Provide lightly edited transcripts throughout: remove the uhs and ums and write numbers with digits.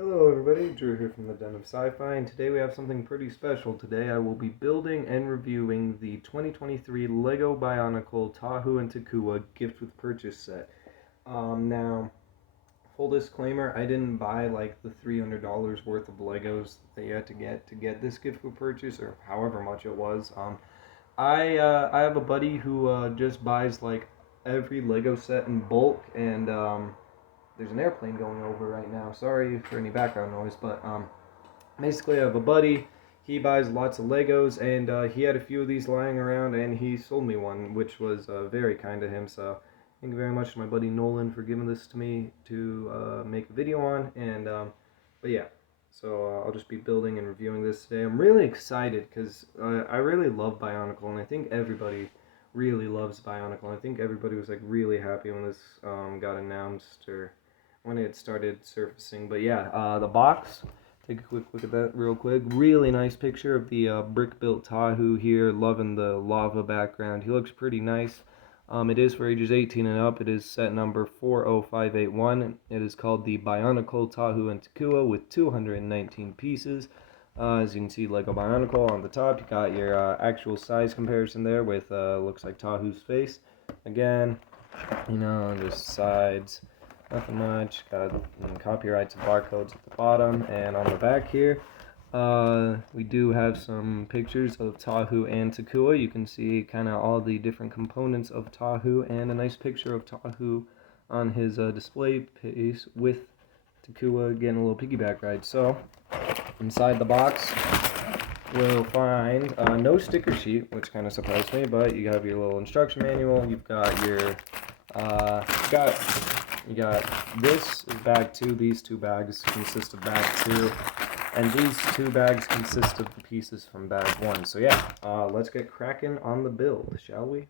Hello everybody, Drew here from the Den of Sci-Fi, and today we have something pretty special. Today I will be building and reviewing the 2023 LEGO Bionicle Tahu and Takua gift with purchase set. Now, full disclaimer, I didn't buy like the $300 worth of Legos that you had to get this gift with purchase, or however much it was. I have a buddy who just buys like every Lego set in bulk, and there's an airplane going over right now. Sorry for any background noise, but basically I have a buddy. He buys lots of Legos, and he had a few of these lying around, and he sold me one, which was very kind of him. So thank you very much to my buddy Nolan for giving this to me to make a video on. And but yeah, so I'll just be building and reviewing this today. I'm really excited because I really love Bionicle, and I think everybody really loves Bionicle. I think everybody was like really happy when this got announced or when it started surfacing. But yeah, the box, take a quick look at that real quick. Really nice picture of the brick-built Tahu here. Loving the lava background. He looks pretty nice. It is for ages 18 and up. It is set number 40581. It is called the Bionicle Tahu and Takua with 219 pieces. As you can see, Lego Bionicle on the top. You got your actual size comparison there with looks like Tahu's face. Again, just sides. Nothing much. Got copyrights and barcodes at the bottom, and on the back here, we do have some pictures of Tahu and Takua. You can see kind of all the different components of Tahu, and a nice picture of Tahu on his display piece with Takua getting a little piggyback ride. So, inside the box, we'll find no sticker sheet, which kind of surprised me, but you have your little instruction manual. You've got your you got this is bag 2. These 2 bags consist of bag 2, and these 2 bags consist of the pieces from bag 1. So yeah, let's get cracking on the build, shall we?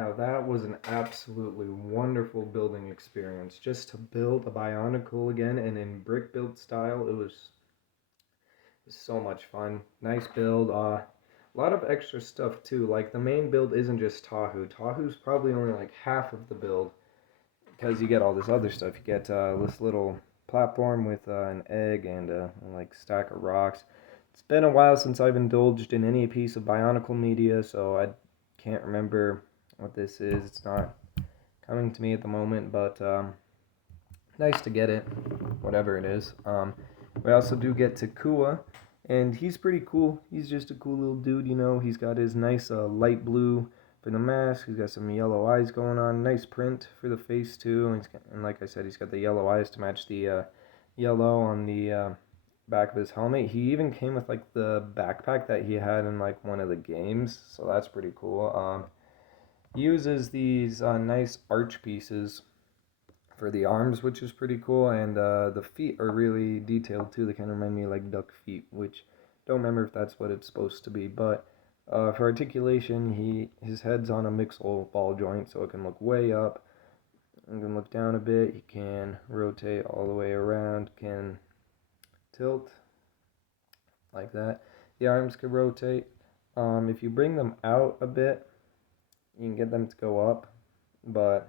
Now that was an absolutely wonderful building experience. Just to build a Bionicle again and in brick build style, it was so much fun. Nice build. A lot of extra stuff too. Like the main build isn't just Tahu. Tahu's probably only like half of the build because you get all this other stuff. You get this little platform with an egg and a like stack of rocks. It's been a while since I've indulged in any piece of Bionicle media, so I can't remember what this is. It's not coming to me at the moment, but nice to get it, whatever it is. We also do get Takua, and he's pretty cool. He's just a cool little dude, you know. He's got his nice light blue for the mask. He's got some yellow eyes going on. Nice print for the face, too. And like I said, he's got the yellow eyes to match the yellow on the back of his helmet. He even came with, like, the backpack that he had in, like, one of the games, so that's pretty cool. He uses these nice arch pieces for the arms, which is pretty cool, and the feet are really detailed too. They kind of remind me like duck feet, which don't remember if that's what it's supposed to be, but for articulation, his head's on a mixel ball joint, so it can look way up, it can look down a bit, he can rotate all the way around, can tilt like that. The arms can rotate. If you bring them out a bit, you can get them to go up, but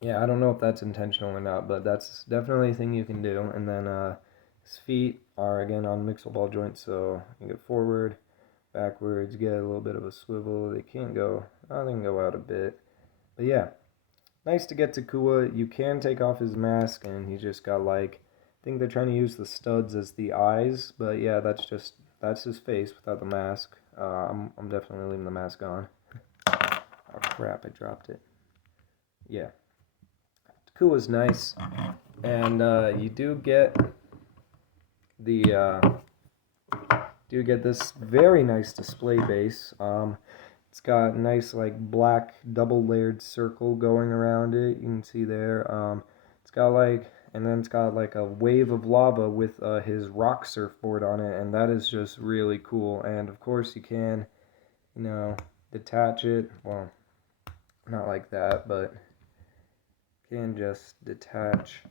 yeah, I don't know if that's intentional or not, but that's definitely a thing you can do. And then his feet are again on mixel ball joints, so you get forward, backwards, get a little bit of a swivel. They can go out a bit. But yeah, nice to get Takua. You can take off his mask, and he's just got like, I think they're trying to use the studs as the eyes, but yeah, that's his face without the mask. I'm definitely leaving the mask on. Oh crap, I dropped it. Yeah. Takua's nice, and you do get this very nice display base. It's got a nice like black double layered circle going around it. You can see there. It's got like, and then it's got like a wave of lava with his rock surfboard on it, and that is just really cool. And of course you can, you know, detach it. Well, not like that, but can just detach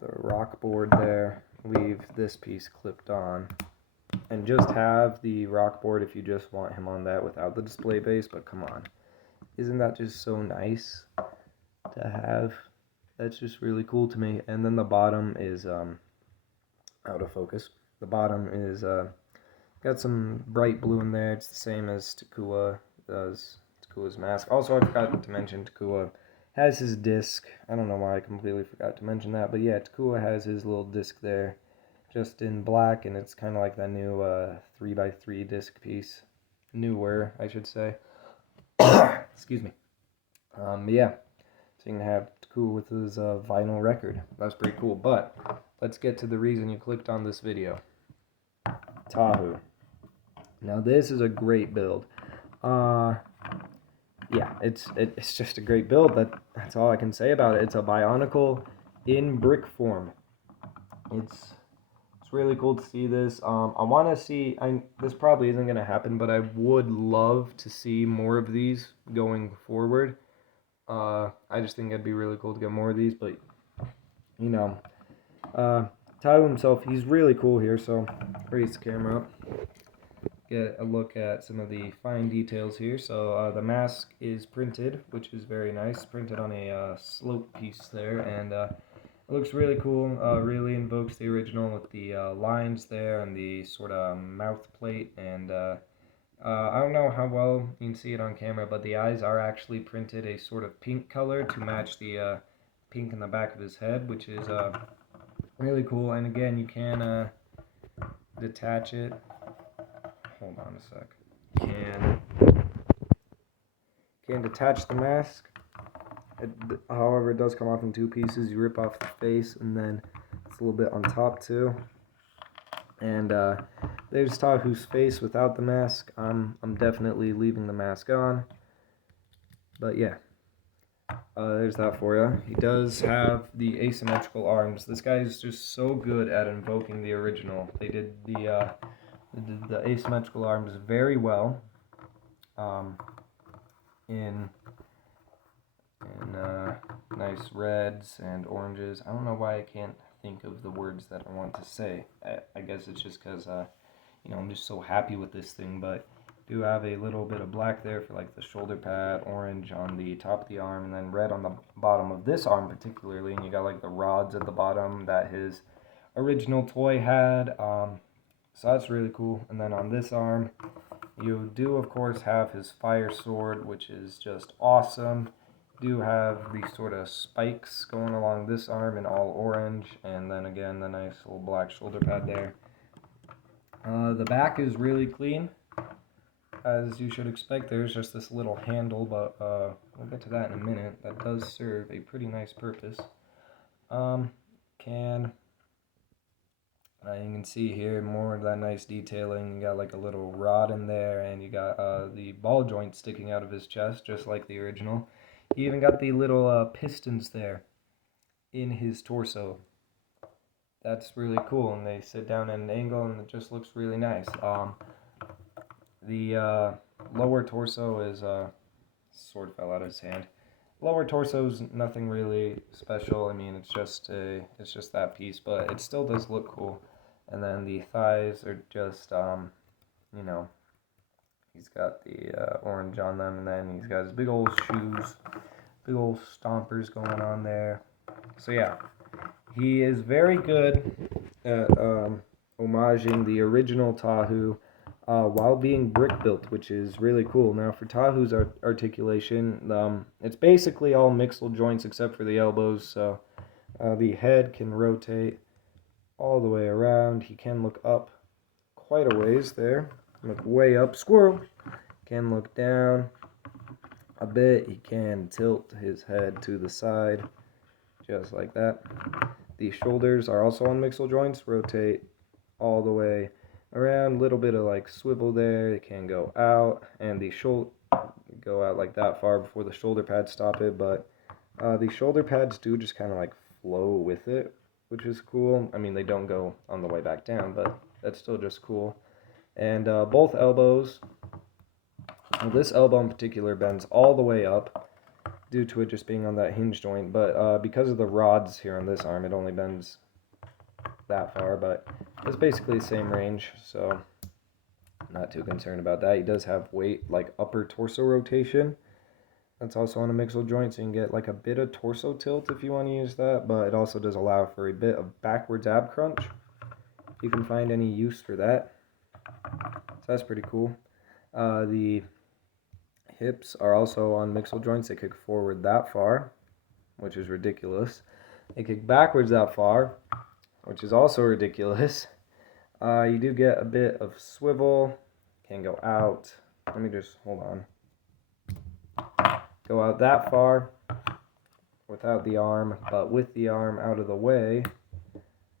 the rock board there, leave this piece clipped on, and just have the rock board if you just want him on that without the display base. But come on, isn't that just so nice to have? That's just really cool to me. And then the bottom is out of focus. The bottom is got some bright blue in there. It's the same as Takua does. Takua's mask. Also, I forgot to mention Takua has his disc. I don't know why I completely forgot to mention that, but yeah, Takua has his little disc there, just in black, and it's kind of like that new 3x3 disc piece. Newer, I should say. Excuse me. Yeah, so you can have Takua with his vinyl record. That's pretty cool, but let's get to the reason you clicked on this video. Tahu. Now this is a great build. Yeah, it's just a great build. That's all I can say about it. It's a Bionicle in brick form. It's really cool to see this. I want to see. This probably isn't going to happen, but I would love to see more of these going forward. I just think it'd be really cool to get more of these. But you know, Tahu himself, he's really cool here. So raise the camera up. Get a look at some of the fine details here. So the mask is printed, which is very nice. Printed on a slope piece there, and it looks really cool. Really invokes the original with the lines there and the sort of mouth plate. And I don't know how well you can see it on camera, but the eyes are actually printed a sort of pink color to match the pink in the back of his head, which is really cool. And again, you can detach it. Hold on a sec. Can detach the mask. However, it does come off in two pieces. You rip off the face, and then it's a little bit on top too. And there's Tahu's face without the mask. I'm definitely leaving the mask on. But yeah, there's that for you. He does have the asymmetrical arms. This guy is just so good at invoking the original. They did the asymmetrical arms very well. in nice reds and oranges. I don't know why I can't think of the words that I want to say. I guess it's just because I'm just so happy with this thing. But do have a little bit of black there for like the shoulder pad, orange on the top of the arm, and then red on the bottom of this arm particularly. And you got like the rods at the bottom that his original toy had. So that's really cool. And then on this arm, you do of course have his fire sword, which is just awesome. You do have these sort of spikes going along this arm in all orange, and then again the nice little black shoulder pad there. The back is really clean, as you should expect. There's just this little handle, but we'll get to that in a minute. That does serve a pretty nice purpose. You can see here more of that nice detailing. You got like a little rod in there, and you got the ball joint sticking out of his chest, just like the original. You even got the little pistons there in his torso. That's really cool, and they sit down at an angle, and it just looks really nice. The lower torso is sword fell out of his hand. Lower torso's nothing really special. I mean, it's just that piece, but it still does look cool. And then the thighs are just he's got the orange on them, and then he's got his big old shoes, big old stompers going on there. So yeah, he is very good at homaging the original Tahu while being brick built, which is really cool. Now for Tahu's articulation, it's basically all mixel joints except for the elbows, so the head can rotate all the way around. He can look up quite a ways there, look way up, squirrel. Can look down a bit. He can tilt his head to the side, just like that. The shoulders are also on mixel joints, rotate all the way around, little bit of like swivel there. It can go out, and the shoulder go out like that far before the shoulder pads stop it, but the shoulder pads do just kind of like flow with it, which is cool. I mean, they don't go on the way back down, but that's still just cool. And both elbows, well, this elbow in particular bends all the way up due to it just being on that hinge joint, but because of the rods here on this arm, it only bends that far, but it's basically the same range, so not too concerned about that. He does have weight, like upper torso rotation. That's also on a mixel joint, so you can get like a bit of torso tilt if you want to use that, but it also does allow for a bit of backwards ab crunch. You can find any use for that. So that's pretty cool. The hips are also on mixel joints. They kick forward that far, which is ridiculous. They kick backwards that far, which is also ridiculous. You do get a bit of swivel. Can go out. Let me just, hold on. Go out that far without the arm, but with the arm out of the way,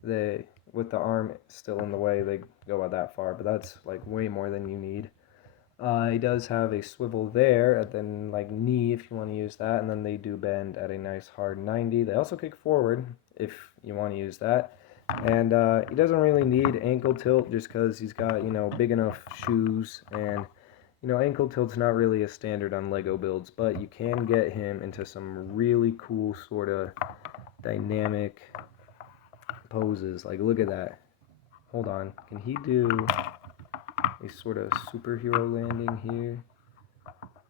with the arm still in the way, they go out that far, but that's like way more than you need. He does have a swivel there at the like knee if you want to use that, and then they do bend at a nice hard 90. They also kick forward if you want to use that, and he doesn't really need ankle tilt just because he's got big enough shoes, and ankle tilt's not really a standard on Lego builds, but you can get him into some really cool sort of dynamic poses. Like, look at that. Hold on. Can he do a sort of superhero landing here?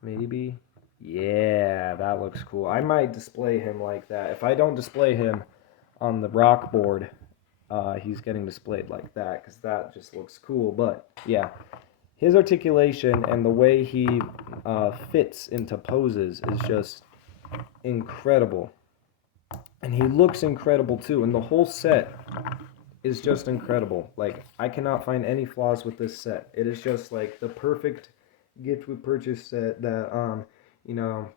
Maybe? Yeah, that looks cool. I might display him like that. If I don't display him on the rock board, he's getting displayed like that, because that just looks cool. But, yeah. His articulation and the way he fits into poses is just incredible. And he looks incredible too. And the whole set is just incredible. Like, I cannot find any flaws with this set. It is just like the perfect gift with purchase set that,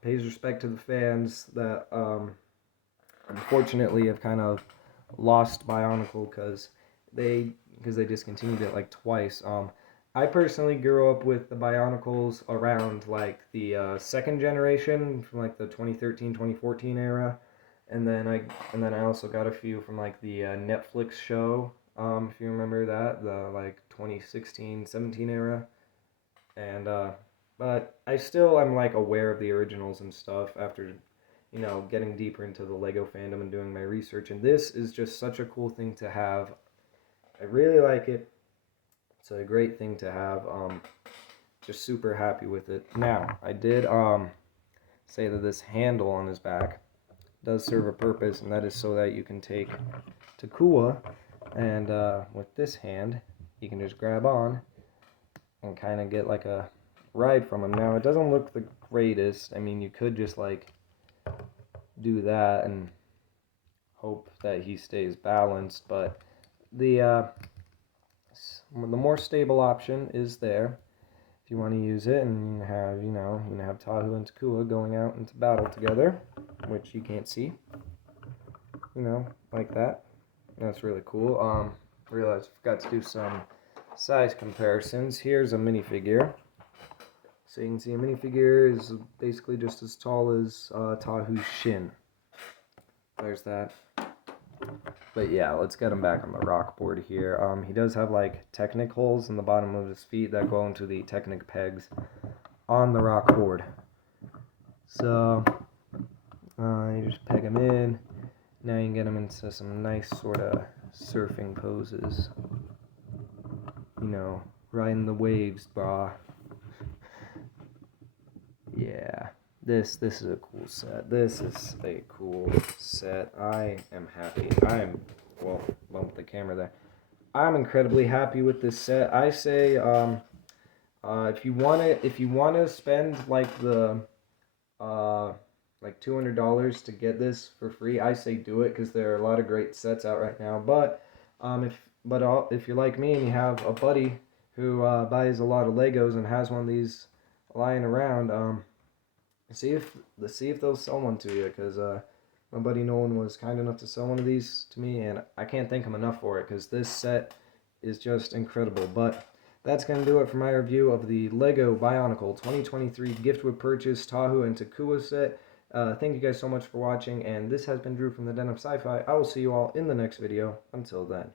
pays respect to the fans that, unfortunately have kind of lost Bionicle because they discontinued it like twice. I personally grew up with the Bionicles around like the second generation from like the 2013, 2014 era, and then I also got a few from like the Netflix show, if you remember that, the like 2016, 17 era, and but but I still am like aware of the originals and stuff after, you know, getting deeper into the Lego fandom and doing my research. And this is just such a cool thing to have. I really like it. It's a great thing to have. Just super happy with it. Now, I did say that this handle on his back does serve a purpose, and that is so that you can take Takua, and with this hand, you can just grab on and kind of get like a ride from him. Now, it doesn't look the greatest. I mean, you could just like do that and hope that he stays balanced, but the more stable option is there if you want to use it, and have, you know, you can have Tahu and Takua going out into battle together, which you can't see, you know, like that. That's really cool. Realized I forgot to do some size comparisons. Here's a minifigure. So you can see a minifigure is basically just as tall as Tahu's shin. There's that. But yeah, let's get him back on the rock board here. He does have like Technic holes in the bottom of his feet that go into the Technic pegs on the rock board. So you just peg him in. Now you can get him into some nice sort of surfing poses. You know, riding the waves, brah. Yeah, this is a cool set. This is a cool set. I am happy. Well, bump the camera there. I'm incredibly happy with this set. I say, if you wanna spend like the, like $200 to get this for free, I say do it, because there are a lot of great sets out right now. But if you're like me and you have a buddy who buys a lot of Legos and has one of these lying around, see if they'll sell one to you, because my buddy Nolan was kind enough to sell one of these to me, and I can't thank him enough for it, because this set is just incredible. But that's going to do it for my review of the Lego Bionicle 2023 gift with purchase Tahu and Takua set. Thank you guys so much for watching, and this has been Drew from the Den of Sci-Fi. I will see you all in the next video. Until then.